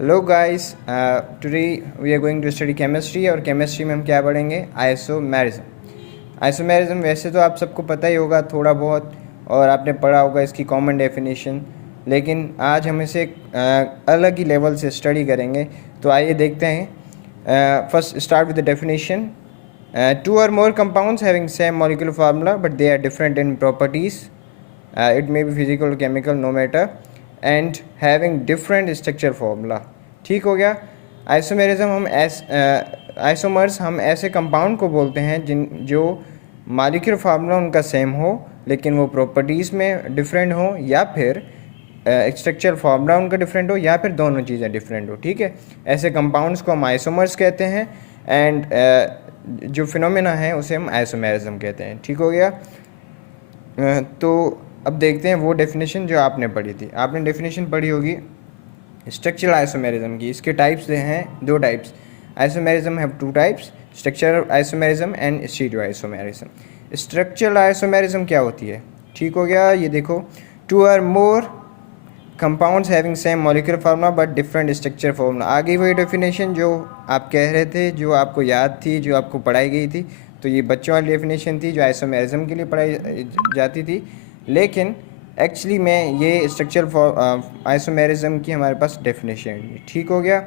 Hello guys, today we are going to study chemistry. और chemistry में हम क्या पढ़ेंगे? आइसोमेरिज्म। आइसोमेरिज्म वैसे तो आप सबको पता ही होगा थोड़ा बहुत, और आपने पढ़ा होगा इसकी कॉमन डेफिनेशन, लेकिन आज हम इसे अलग ही लेवल से स्टडी करेंगे। तो आइए देखते हैं। First start with the definition. Two or more compounds having same molecular formula but they are different in properties, it may be physical or chemical, no matter, and having different structure formula। ठीक हो गया। Isomerism हम isomers हम ऐसे compound को बोलते हैं जो मॉलिक्यूलर फार्मूला उनका सेम हो लेकिन वो प्रॉपर्टीज़ में डिफरेंट हो, या फिर स्ट्रक्चर फार्मूला उनका डिफरेंट हो, या फिर दोनों चीज़ें डिफरेंट हो। ठीक है, ऐसे कंपाउंड्स को हम आइसोमर्स कहते हैं, एंड जो फिनोमेना है उसे हम आइसोमेरिज्म कहते हैं। ठीक हो गया। तो अब देखते हैं वो डेफिनेशन जो आपने पढ़ी थी। आपने डेफिनेशन पढ़ी होगी स्ट्रक्चरल आइसोमेरिज्म की। इसके टाइप्स हैं दो types. Isomerism have two types, structural isomerism and stereo isomerism. Structural isomerism क्या होती है? ठीक हो गया। ये देखो, two are more compounds having same molecular formula but different structure formula. आगे वही डेफिनेशन जो आप कह रहे थे, जो आपको याद थी, जो आपको पढ़ाई गई थी। तो ये बच्चों वाली डेफिनेशन थी जो आइसोमेरिज्म के लिए पढ़ाई जाती थी, लेकिन एक्चुअली में ये स्ट्रक्चरल आइसोमेरिज्म की हमारे पास डेफिनेशन है। ठीक हो गया।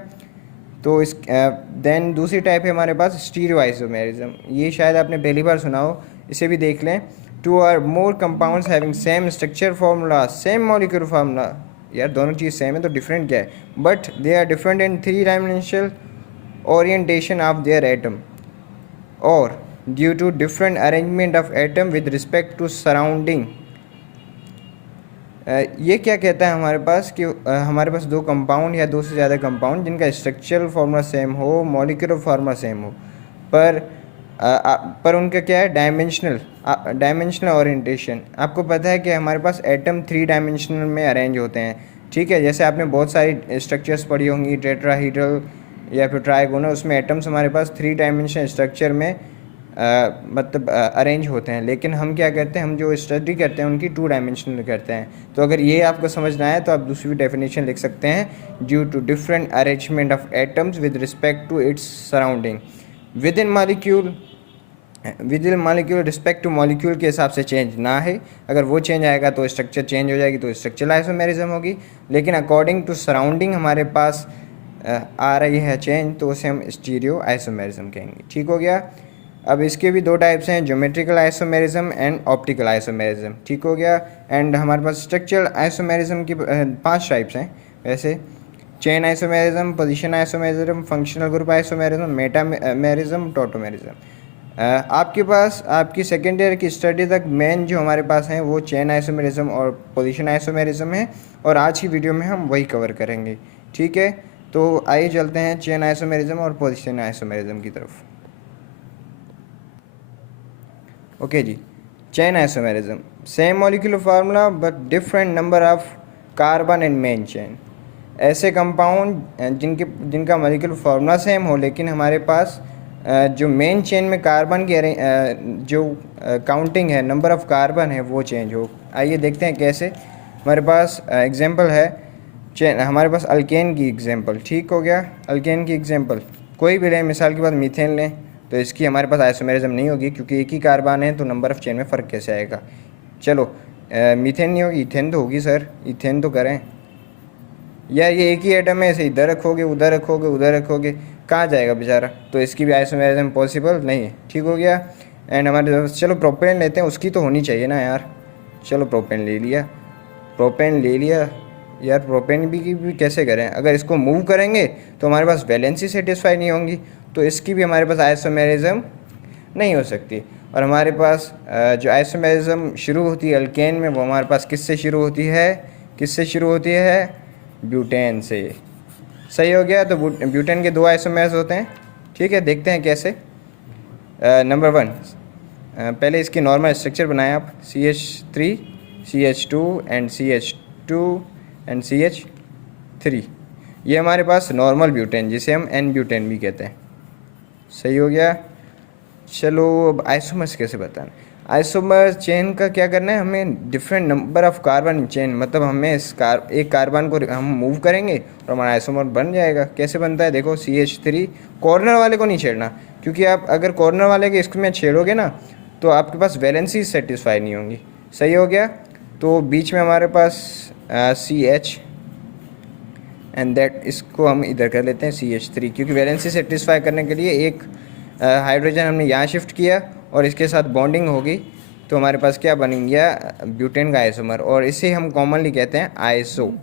तो इस देन दूसरी टाइप है हमारे पास स्टीरियो आइसोमेरिज्म। ये शायद आपने पहली बार सुना हो, इसे भी देख लें। Two are more compounds having same structure formula, same molecular formula. यार दोनों चीज़ सेम है तो डिफरेंट क्या है? But they are different in three dimensional orientation of their atom, और due to different arrangement of atom with respect to surrounding. ये क्या कहता है हमारे पास कि हमारे पास दो कंपाउंड या दो से ज़्यादा कंपाउंड जिनका स्ट्रक्चरल फार्मूला सेम हो, मॉलिक्यूलर फार्मूला सेम हो, पर उनका क्या है? Dimensional orientation. आपको पता है कि हमारे पास एटम थ्री डायमेंशनल में अरेंज होते हैं। ठीक है, जैसे आपने बहुत सारी स्ट्रक्चर्स पढ़ी होंगी, टेट्राहीड्रल या फिर ट्राइगोनल, उसमें एटम्स हमारे पास थ्री डायमेंशनल स्ट्रक्चर में मतलब अरेंज होते हैं। लेकिन हम क्या करते हैं, हम जो स्टडी करते हैं उनकी टू डायमेंशनल करते हैं। तो अगर ये आपको समझना है तो आप दूसरी डेफिनेशन लिख सकते हैं, due to different arrangement of atoms with respect to its surrounding within molecule respect to molecule के हिसाब से चेंज ना है। अगर वो चेंज आएगा तो स्ट्रक्चर चेंज हो जाएगी, तो स्ट्रक्चरल आइसोमेरिज्म होगी। लेकिन अकॉर्डिंग टू सराउंडिंग हमारे पास आ रही है चेंज, तो उसे हम स्टीरियो आइसोमेरिज्म कहेंगे। ठीक हो गया। अब इसके भी दो टाइप्स हैं, geometrical isomerism and optical isomerism. ठीक हो गया। एंड हमारे पास स्ट्रक्चरल आइसोमेरिज्म की 5 टाइप्स हैं वैसे: chain isomerism, position isomerism, functional group isomerism, metamerism, tautomerism. आपके पास आपकी सेकेंड ईयर की स्टडी तक मेन जो हमारे पास हैं वो चेन आइसोमेरिज्म और पोजीशन आइसोमेरिज्म है, और आज की वीडियो में हम वही कवर करेंगे। ठीक है, तो आइए चलते हैं चेन आइसोमेरिज्म और पोजीशन आइसोमेरिज्म की तरफ। ओके जी, chain isomerism, same molecular formula but different number of carbon in main chain. ऐसे कंपाउंड जिनका मॉलिक्यूलर फार्मूला सेम हो, लेकिन हमारे पास जो मेन चेन में कार्बन की जो काउंटिंग है, नंबर ऑफ कार्बन है, वो चेंज हो। आइए देखते हैं कैसे। हमारे पास एग्जांपल है चेन, हमारे पास अल्केन की एग्जांपल। ठीक हो गया। अल्केन की एग्जांपल कोई भी लें, मिसाल के बाद मीथेन लें, तो इसकी हमारे पास आइसोमेरिज्म नहीं होगी क्योंकि एक ही कार्बन है, तो नंबर ऑफ चेन में फ़र्क कैसे आएगा? चलो, मीथेन नहीं होगी, इथेन तो होगी सर, इथेन तो करें। या ये एक ही एटम है, इसे इधर रखोगे, उधर रखोगे, उधर रखोगे, कहाँ जाएगा बेचारा? तो इसकी भी आइसोमेरिज्म पॉसिबल नहीं है। ठीक हो गया। एंड हमारे चलो प्रोपेन लेते हैं, उसकी तो होनी चाहिए ना यार। चलो प्रोपेन ले लिया, प्रोपेन ले लिया। यार प्रोपेन भी कैसे करें? अगर इसको मूव करेंगे तो हमारे पास वैलेंसी सेटिस्फाई नहीं होंगी, तो इसकी भी हमारे पास आइसोमेरिज्म नहीं हो सकती। और हमारे पास जो आइसोमेरिज्म शुरू होती है अल्केन में, वो हमारे पास किससे शुरू होती है? किससे शुरू होती है? ब्यूटेन से। सही हो गया। तो ब्यूटेन के दो आइसोमेर्स होते हैं। ठीक है, देखते हैं कैसे। नंबर 1, पहले इसकी नॉर्मल स्ट्रक्चर बनाएं आप। CH3, CH2 and CH2 and CH3। ये हमारे पास नॉर्मल ब्यूटेन, जिसे हम N ब्यूटेन भी कहते हैं। सही हो गया। चलो अब आइसोमर्स कैसे बताना? आइसोमर चेन का क्या करना है, हमें different number of carbon chain, मतलब हमें एक कार्बन को हम मूव करेंगे और हमारा आइसोमर बन जाएगा। कैसे बनता है देखो, CH3, कॉर्नर वाले को नहीं छेड़ना, क्योंकि आप अगर कॉर्नर वाले के इसमें छेड़ोगे ना तो आपके पास वैलेंसी सेटिस्फाई नहीं होंगी। सही हो गया। तो बीच में हमारे पास CH एंड दैट, इसको हम इधर कर लेते हैं CH3, क्योंकि वैलेंसी सेटिस्फाई करने के लिए एक हाइड्रोजन हमने यहाँ शिफ्ट किया और इसके साथ बॉन्डिंग होगी तो हमारे पास क्या बन गया, ब्यूटेन का आइसोमर, और इसे हम कॉमनली कहते हैं आइसो।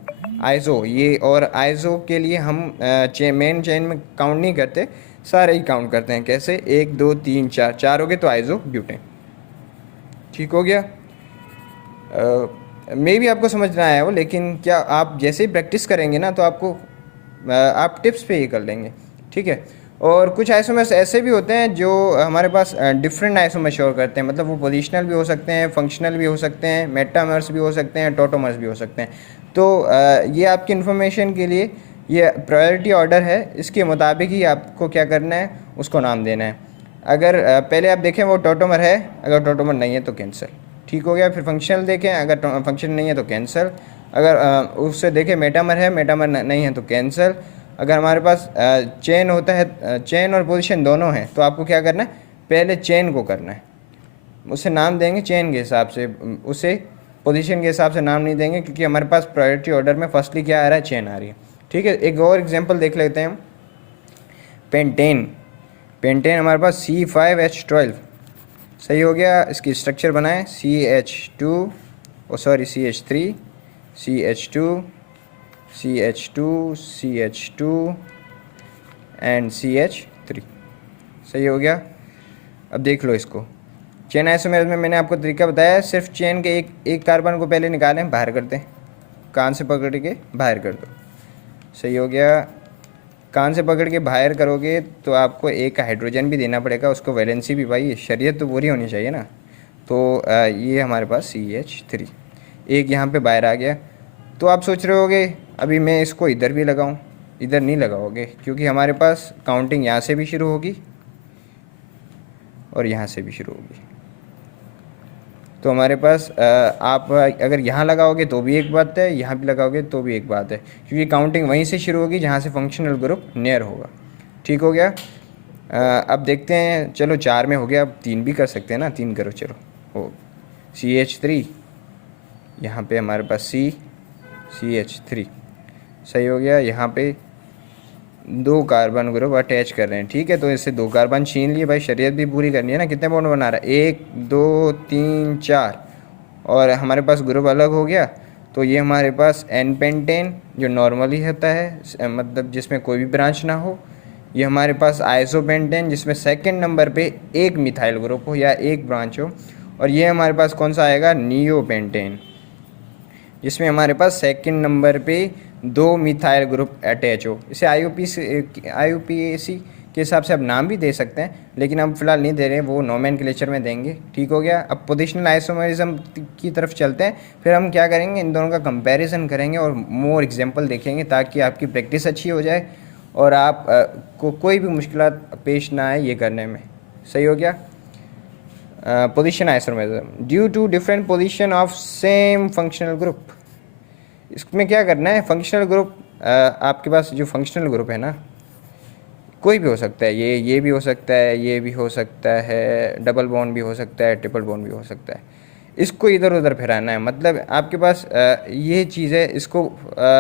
आइसो ये, और आइसो के लिए हम मेन चेन में काउंट नहीं करते, सारे ही काउंट करते हैं। कैसे, 1 2 3 4, 4 हो गए तो आइसो ब्यूटेन। ठीक हो गया। मे भी आपको समझ ना आया हो, लेकिन क्या आप जैसे ही प्रैक्टिस करेंगे ना तो आपको आप टिप्स पे ही कर लेंगे। ठीक है। और कुछ आइसोमर्स ऐसे भी होते हैं जो हमारे पास डिफरेंट आइसोमर शो करते हैं, मतलब वो पोजिशनल भी हो सकते हैं, फंक्शनल भी हो सकते हैं, मेटामर्स भी हो सकते हैं, टोटोमर्स भी हो सकते हैं। तो ये आपकी इन्फॉर्मेशन के लिए ये प्रायोरिटी ऑर्डर है, इसके मुताबिक ही आपको क्या करना है, उसको नाम देना है। अगर पहले आप देखें वो टोटोमर है, अगर टोटोमर नहीं है तो कैंसिल। ठीक हो गया। फिर फंक्शनल देखें, अगर फंक्शन नहीं है तो कैंसिल। अगर उससे देखें मेटामर है, मेटामर नहीं है तो कैंसिल। अगर हमारे पास चेन होता है, चेन और पोजीशन दोनों हैं, तो आपको क्या करना है, पहले चेन को करना है, उसे नाम देंगे चेन के हिसाब से, उसे पोजीशन के हिसाब से नाम नहीं देंगे, क्योंकि हमारे पास प्रायोरिटी ऑर्डर में फर्स्टली क्या आ रहा है, चेन आ रही है। ठीक है। एक और एग्जांपल देख लेते हैं हम। पेंटेन, पेंटेन हमारे पास C5H12। सही हो गया। इसकी स्ट्रक्चर बनाए CH2, CH3, CH2, CH2, CH2 and CH3। सही हो गया। अब देख लो इसको, चेन आइसोमेर में मैंने आपको तरीका बताया, सिर्फ चेन के एक कार्बन को पहले निकालें, बाहर कर दें, कान से पकड़ के बाहर कर दो। सही हो गया। कान से पकड़ के बाहर करोगे तो आपको एक हाइड्रोजन भी देना पड़ेगा, उसको वैलेंसी भी, भाई शरीयत तो पूरी होनी चाहिए ना। तो ये हमारे पास CH3, एक यहाँ पे बाहर आ गया। तो आप सोच रहे होगे अभी मैं इसको इधर भी लगाऊं, इधर नहीं लगाओगे, क्योंकि हमारे पास काउंटिंग यहाँ से भी शुरू होगी और यहाँ से भी शुरू होगी। तो हमारे पास आप अगर यहाँ लगाओगे तो भी एक बात है, यहाँ भी लगाओगे तो भी एक बात है, क्योंकि काउंटिंग वहीं से शुरू होगी जहाँ से फंक्शनल ग्रुप नियर होगा। ठीक हो गया। अब देखते हैं, चलो 4 में हो गया, अब 3 भी कर सकते हैं ना, 3 करो, चलो हो CH3, यहाँ पे हमारे पास CH3। सही हो गया। यहाँ पे 2 कार्बन ग्रुप अटैच कर रहे हैं। ठीक है। तो इससे 2 कार्बन छीन लिए, भाई शरीयत भी पूरी करनी है ना। कितने बॉन्ड बना रहा है, 1 2 3 4, और हमारे पास ग्रुप अलग हो गया। तो ये हमारे पास एन पेंटेन जो नॉर्मली होता है, मतलब जिसमें कोई भी ब्रांच ना हो। ये हमारे पास आइसोपेंटेन जिसमें सेकंड नंबर पे एक मिथाइल ग्रुप हो या एक ब्रांच हो। और ये हमारे पास कौन सा आएगा, नियोपेंटेन, जिसमें हमारे पास सेकंड नंबर पे 2 मिथाइल ग्रुप अटैच हो। इसे IUPAC के हिसाब से आप नाम भी दे सकते हैं, लेकिन हम फिलहाल नहीं दे रहे हैं, वो नोमेनक्लेचर में देंगे। ठीक हो गया। अब पोजिशनल आइसोमरिज्म की तरफ चलते हैं, फिर हम क्या करेंगे, इन दोनों का कंपैरिजन करेंगे और मोर एग्जांपल देखेंगे, ताकि आपकी प्रैक्टिस अच्छी हो जाए और आप को कोई भी मुश्किल पेश ना आए ये करने में। सही हो गया। Position isomerism due to different position of same functional group. इसमें क्या करना है, फंक्शनल ग्रुप, आपके पास जो फंक्शनल ग्रुप है ना, कोई भी हो सकता है, ये भी हो सकता है, ये भी हो सकता है, डबल बॉन्ड भी हो सकता है, ट्रिपल बॉन्ड भी हो सकता है। इसको इधर उधर फिराना है, मतलब आपके पास ये चीज़ है, इसको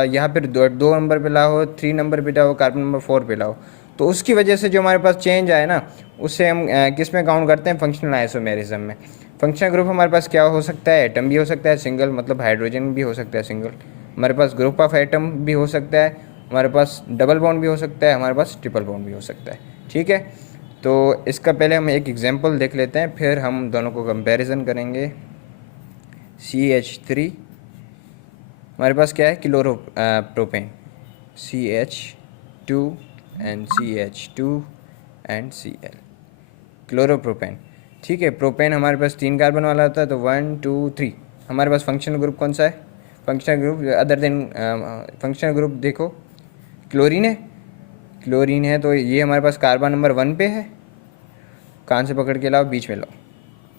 यहाँ पर 2 नंबर पे लाओ, 3 नंबर पे लाओ, कार्बन नंबर 4 पे लाओ, तो उसकी वजह से जो हमारे पास चेंज आए ना, उससे हम किस में काउंट करते हैं, फंक्शनल आइसोमेरिज्म में। फंक्शनल ग्रुप हमारे पास क्या हो सकता है, एटम भी हो सकता है सिंगल, मतलब हाइड्रोजन भी हो सकता है सिंगल, हमारे पास ग्रुप ऑफ एटम भी हो सकता है, हमारे पास डबल बॉन्ड भी हो सकता है, हमारे पास ट्रिपल बॉन्ड भी हो सकता है। ठीक है। तो इसका पहले हम एक एग्जांपल देख लेते हैं, फिर हम दोनों को कंपैरिजन करेंगे। CH3 हमारे पास क्या है, propane, CH2 and CH2 and Cl, chloropropane. ठीक है। प्रोपेन हमारे पास 3 कार्बन वाला होता है, तो 1 2 3। हमारे पास फंक्शनल ग्रुप कौन सा है, functional group other than functional group देखो, क्लोरीन है, क्लोरीन है, तो ये हमारे पास कार्बन नंबर 1 पे है, कान से पकड़ के लाओ, बीच में लाओ,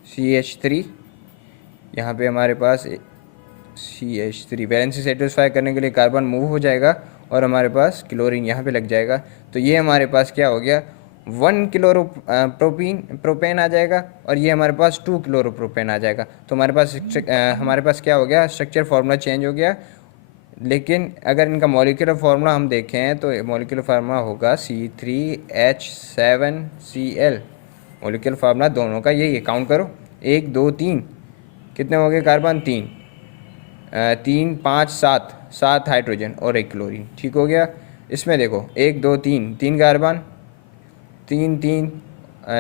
CH3, यहाँ पे हमारे पास CH3, वैलेंसी सेटिस्फाई करने के लिए कार्बन मूव हो जाएगा और हमारे पास क्लोरीन यहाँ पे लग जाएगा। तो ये हमारे पास क्या हो गया, 1 क्लोरो प्रोपेन आ जाएगा और ये हमारे पास 2 क्लोरोप्रोपेन आ जाएगा। तो हमारे पास क्या हो गया, स्ट्रक्चर फार्मूला चेंज हो गया। लेकिन अगर इनका मॉलिक्यूलर फार्मूला हम देखें तो मॉलिक्यूलर फार्मूला होगा C3H7Cl। मॉलिक्यूलर फार्मूला दोनों का यही है, काउंट करो, 1 2 3, कितने हो गए कार्बन, 3, 3 5 7, 7 हाइड्रोजन और 1 क्लोरीन। ठीक हो गया। इसमें देखो 1 2 3, 3 कार्बन, 3 3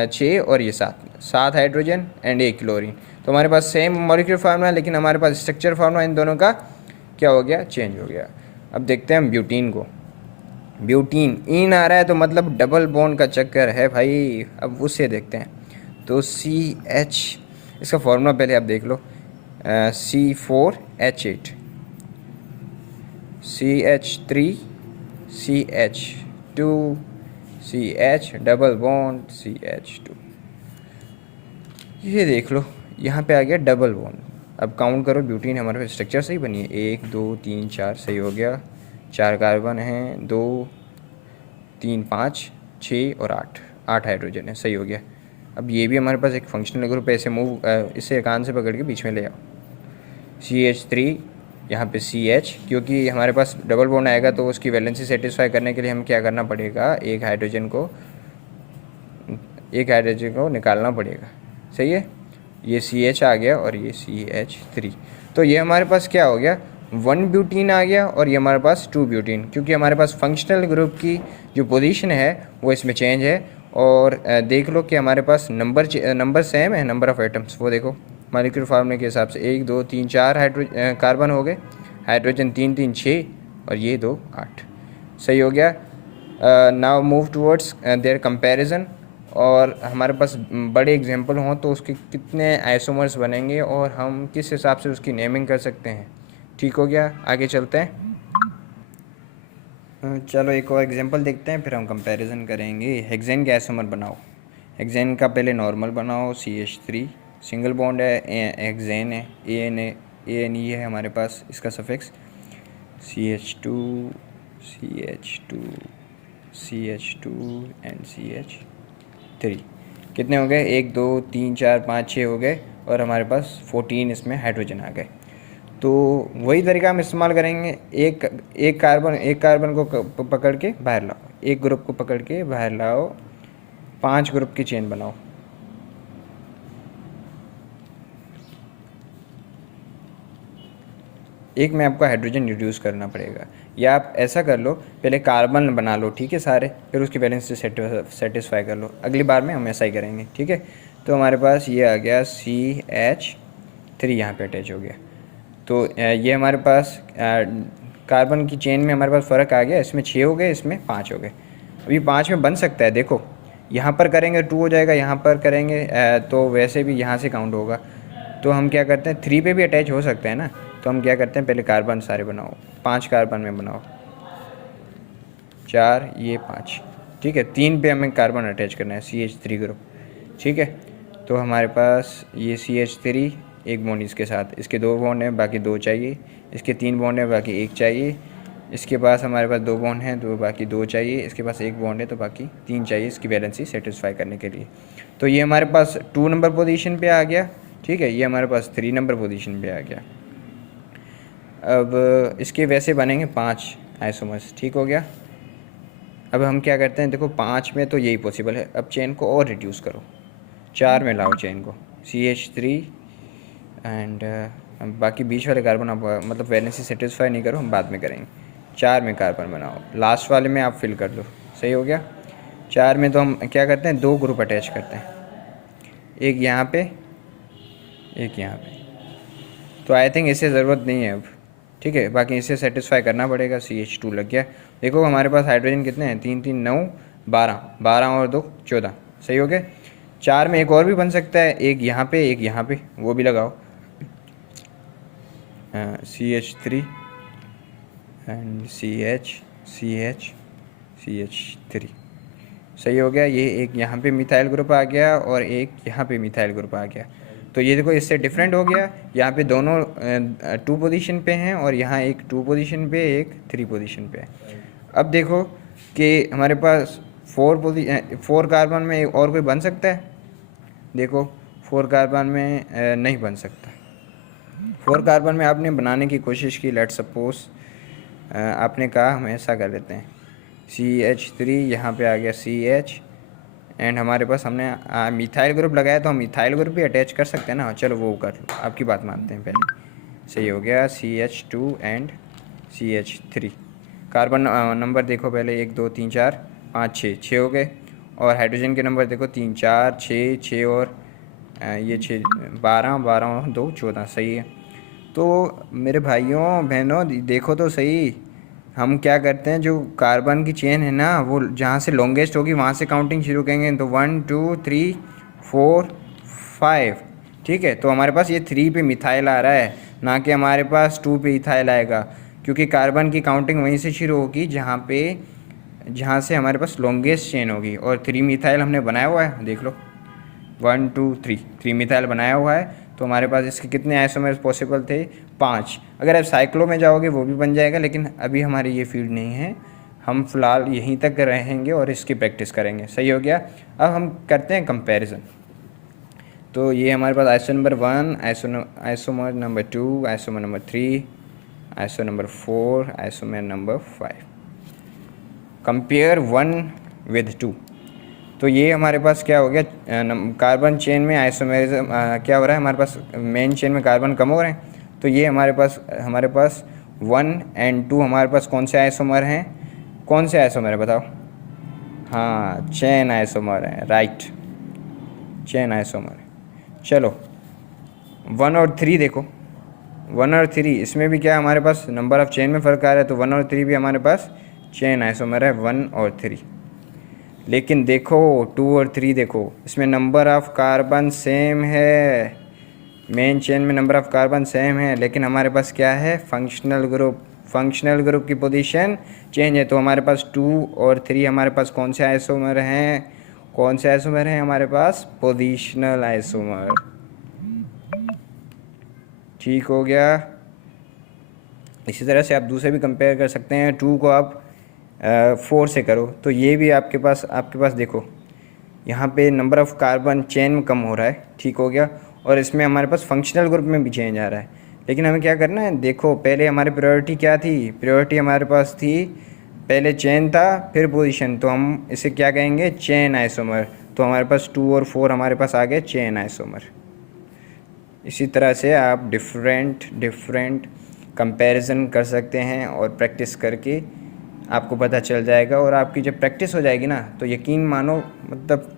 6 और ये 7 हाइड्रोजन एंड 1 क्लोरीन। तो हमारे पास सेम मॉलिक्यूलर फार्मूला, लेकिन हमारे पास स्ट्रक्चर फार्मूला इन दोनों का क्या हो गया, चेंज हो गया। अब देखते हैं हम ब्यूटीन को। ब्यूटीन इन आ रहा है तो मतलब डबल बॉन्ड का चक्कर है भाई। अब उससे देखते हैं। तो CH, इसका फार्मूला पहले आप देख लो, C4H8, CH3, CH2, CH double bond CH2। ये देख लो यहाँ पे आ गया डबल बॉन्ड। अब काउंट करो, ब्यूटीन हमारे पास स्ट्रक्चर सही बनी है, 1 2 3 4, सही हो गया। 4 कार्बन हैं, 2 3 5 6 और 8 हाइड्रोजन है, सही हो गया। अब ये भी हमारे पास एक फंक्शनल ग्रुप है, इसे इससे कान से पकड़ के बीच में ले आओ। CH3, यहाँ पे CH, क्योंकि हमारे पास डबल बॉन्ड आएगा तो उसकी वैलेंसी सेटिस्फाई करने के लिए हम क्या करना पड़ेगा, एक हाइड्रोजन को निकालना पड़ेगा। सही है। ये CH आ गया और ये CH3। तो ये हमारे पास क्या हो गया, 1 ब्यूटीन आ गया और ये हमारे पास 2 ब्यूटीन, क्योंकि हमारे पास फंक्शनल ग्रुप की जो पोजीशन है वो इसमें चेंज है। और देख लो कि हमारे पास नंबर सेम है, नंबर ऑफ़ एटम्स वो देखो मॉलिक्यूलर फार्मूले के हिसाब से, 1 2 3 4 कार्बन हो गए, हाइड्रोजन 3 3 6 और ये 2 8, सही हो गया। Now move towards their comparison. और हमारे पास बड़े एग्जांपल हों तो उसके कितने आइसोमर्स बनेंगे और हम किस हिसाब से उसकी नेमिंग कर सकते हैं। ठीक हो गया, आगे चलते हैं। चलो एक और एग्जांपल देखते हैं, फिर हम कंपैरिजन करेंगे। हेक्सेन के आइसोमर बनाओ। हेक्सेन का पहले नॉर्मल बनाओ, CH3 सिंगल बॉन्ड है, हेक्सेन है, ANE है हमारे पास इसका suffix, CH2 CH2 CH2 and CH3। कितने हो गए, 1 2 3 4 5 6 हो गए और हमारे पास 14 इसमें हाइड्रोजन आ गए। तो वही तरीका हम इस्तेमाल करेंगे। एक कार्बन को पकड़ के बाहर लाओ, एक ग्रुप को पकड़ के बाहर लाओ, 5 ग्रुप की चेन बनाओ। एक में आपको हाइड्रोजन रिड्यूस करना पड़ेगा, या आप ऐसा कर लो, पहले कार्बन बना लो, ठीक है सारे, फिर उसकी बैलेंस से सेटिस्फाई कर लो। अगली बार में हम ऐसा ही करेंगे, ठीक है। तो हमारे पास ये आ गया CH3 यहाँ पे अटैच हो गया। तो ये हमारे पास कार्बन की चेन में हमारे पास फ़र्क आ गया, इसमें 6 हो गए, इसमें 5 हो गए। अभी 5 में बन सकता है, देखो यहाँ पर करेंगे 2 हो जाएगा, यहाँ पर करेंगे तो वैसे भी यहाँ से काउंट होगा। तो हम क्या करते हैं, 3 पे भी अटैच हो सकता है ना। तो हम क्या करते हैं, पहले कार्बन सारे बनाओ, 5 कार्बन में बनाओ, 4 ये 5, ठीक है। 3 पे हमें कार्बन अटैच करना है, CH3 ग्रुप, ठीक है। तो हमारे पास ये CH3, एक बॉन्ड इसके साथ, इसके 2 बॉन्ड हैं, बाकी 2 चाहिए, इसके 3 बॉन्ड हैं, बाकी 1 चाहिए, इसके पास हमारे पास 2 बॉन्ड हैं तो बाकी 2 चाहिए, इसके पास 1 बॉन्ड है तो बाकी 3 चाहिए इसकी बैलेंसी सेटिस्फाई करने के लिए। तो ये हमारे पास 2 नंबर पोजीशन पे आ गया, ठीक है। ये हमारे पास 3 नंबर पोजीशन पे आ गया। अब इसके वैसे बनेंगे 5 आइसोमर्स, ठीक हो गया। अब हम क्या करते हैं, देखो 5 में तो यही पॉसिबल है। अब चेन को और रिड्यूस करो, 4 में लाओ चेन को, CH3 एंड बाकी बीच वाले कार्बन आप मतलब वैलेंसी सेटिस्फाई नहीं करो, हम बाद में करेंगे। 4 में कार्बन बनाओ, लास्ट वाले में आप फिल कर दो, सही हो गया। 4 में तो हम क्या करते हैं, 2 ग्रुप अटैच करते हैं, एक यहाँ पे एक यहाँ पे। तो आई थिंक इससे ज़रूरत नहीं है अब, ठीक है। बाकी इसे सेटिस्फाई करना पड़ेगा। CH2 लग गया। देखो हमारे पास हाइड्रोजन कितने हैं, 3 3 9 12, 12 और 2 14, सही हो गया। 4 में एक और भी बन सकता है, एक यहाँ पे एक यहाँ पे, वो भी लगाओ, CH3 एंड CH3, सही हो गया। ये एक यहाँ पे मिथाइल ग्रुप आ गया और एक यहाँ पे मिथाइल ग्रुप आ गया। तो ये देखो इससे डिफरेंट हो गया, यहाँ पे दोनों 2 पोजीशन पे हैं और यहाँ एक 2 पोजीशन पे एक 3 पोजीशन पे है। अब देखो कि हमारे पास 4 कार्बन में और कोई बन सकता है? देखो 4 कार्बन में नहीं बन सकता। 4 कार्बन में आपने बनाने की कोशिश की, लेट सपोज आपने कहा हम ऐसा कर लेते हैं, CH3 यहाँ पे आ गया CH, एंड हमारे पास हमने मिथाइल ग्रुप लगाया तो हम मिथाइल ग्रुप भी अटैच कर सकते हैं ना। चलो वो कर लो, आपकी बात मानते हैं पहले। सही हो गया, CH2 and CH3। Carbon number देखो पहले, 1 2 3 4 5 6 हो गए। और हाइड्रोजन के नंबर देखो 3 4 6 और ये 6 12 12 2 14। सही है। तो मेरे भाइयों बहनों देखो तो सही, हम क्या करते हैं, जो कार्बन की चेन है ना वो जहाँ से लॉन्गेस्ट होगी वहाँ से काउंटिंग शुरू करेंगे। तो 1 2 3 4 5, ठीक है। तो हमारे पास ये 3 पे मिथाइल आ रहा है, ना कि हमारे पास 2 पे इथाइल आएगा, क्योंकि कार्बन की काउंटिंग वहीं से शुरू होगी जहाँ से हमारे पास लॉन्गेस्ट चेन होगी। और 3 मिथाइल हमने बनाया हुआ है, देख लो 1 2 3 मिथाइल बनाया हुआ है। तो हमारे पास इसके कितने आइसोमर्स पॉसिबल थे? 5। अगर आप साइक्लो में जाओगे वो भी बन जाएगा, लेकिन अभी हमारी ये फील्ड नहीं है, हम फ़िलहाल यहीं तक रहेंगे और इसकी प्रैक्टिस करेंगे। सही हो गया। अब हम करते हैं कंपैरिजन। तो ये हमारे पास iso number 1, isomer number 2, isomer number 3, iso number 4, isomer number 5। Compare 1 with 2। तो ये हमारे पास क्या हो गया, कार्बन चेन में आइसोमेरिज्म क्या हो रहा है, हमारे पास मेन चेन में कार्बन कम हो रहे हैं। तो ये हमारे पास 1 एंड 2 हमारे पास कौन से आइसोमर हैं? कौन से आइसोमर है बताओ? हाँ, चेन आइसोमर है, राइट, चेन आइसोमर है। चलो 1 और 3 देखो, 1 और 3 इसमें भी क्या हमारे पास नंबर ऑफ चेन में फ़र्क आ रहा है। तो 1 और 3 भी हमारे पास चेन आइसोमर है, 1 और 3। लेकिन देखो 2 और 3 देखो, इसमें नंबर ऑफ़ कार्बन सेम है, मेन चेन में नंबर ऑफ़ कार्बन सेम है, लेकिन हमारे पास क्या है, फंक्शनल ग्रुप की पोजीशन चेंज है। तो हमारे पास 2 और 3 हमारे पास कौन से आइसोमर हैं? कौन से आइसोमर हैं हमारे पास? Positional isomer. ठीक हो गया। इसी तरह से आप दूसरे भी कंपेयर कर सकते हैं। 2 को आप 4 से करो तो ये भी आपके पास देखो यहाँ पे नंबर ऑफ़ कार्बन चेन में कम हो रहा है, ठीक हो गया। और इसमें हमारे पास फंक्शनल ग्रुप में भी चेंज आ रहा है। लेकिन हमें क्या करना है, देखो पहले हमारी प्रायोरिटी क्या थी? प्रायोरिटी हमारे पास थी, पहले चेन था फिर पोजीशन, तो हम इसे क्या कहेंगे, चेन आइसोमर। तो हमारे पास 2 और 4 हमारे पास आ गए चेन आइसोमर। इसी तरह से आप डिफरेंट कंपैरिजन कर सकते हैं और प्रैक्टिस करके आपको पता चल जाएगा। और आपकी जब प्रैक्टिस हो जाएगी ना तो यकीन मानो, मतलब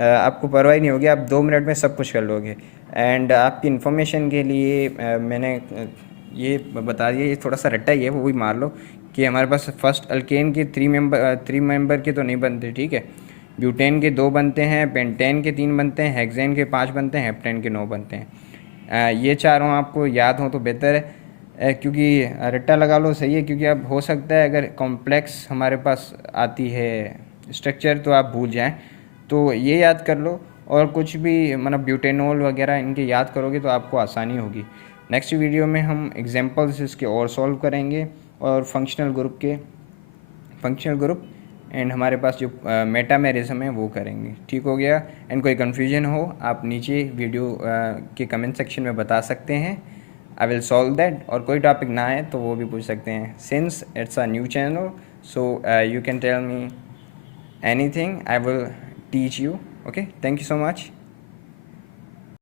आपको परवाह ही नहीं होगी, आप 2 मिनट में सब कुछ कर लोगे। एंड आपकी इन्फॉर्मेशन के लिए मैंने ये बता दिया, ये थोड़ा सा रट्टा ही है, वो भी मार लो कि हमारे पास फर्स्ट अल्केन के 3 मेंबर के तो नहीं बनते, ठीक है। ब्यूटेन के 2 बनते हैं, पेंटेन के 3 बनते हैं, हेक्सेन के 5 बनते हैं, हेप्टेन के 9 बनते हैं। ये चारों आपको याद हों तो बेहतर है, क्योंकि रट्टा लगा लो सही है, क्योंकि अब हो सकता है अगर कॉम्प्लेक्स हमारे पास आती है स्ट्रक्चर तो आप भूल जाएं। तो ये याद कर लो, और कुछ भी मतलब ब्यूटेनॉल वगैरह इनके याद करोगे तो आपको आसानी होगी। नेक्स्ट वीडियो में हम एग्जांपल्स इसके और सॉल्व करेंगे और फंक्शनल ग्रुप एंड हमारे पास जो मेटामेरिज्म है वो करेंगे। ठीक हो गया। एंड कोई कन्फ्यूजन हो आप नीचे वीडियो के कमेंट सेक्शन में बता सकते हैं, आई विल सॉल्व दैट। और कोई टॉपिक ना आए तो वो भी पूछ सकते हैं, since it's a new channel, so you can tell me anything, I will teach you. Okay, thank you so much.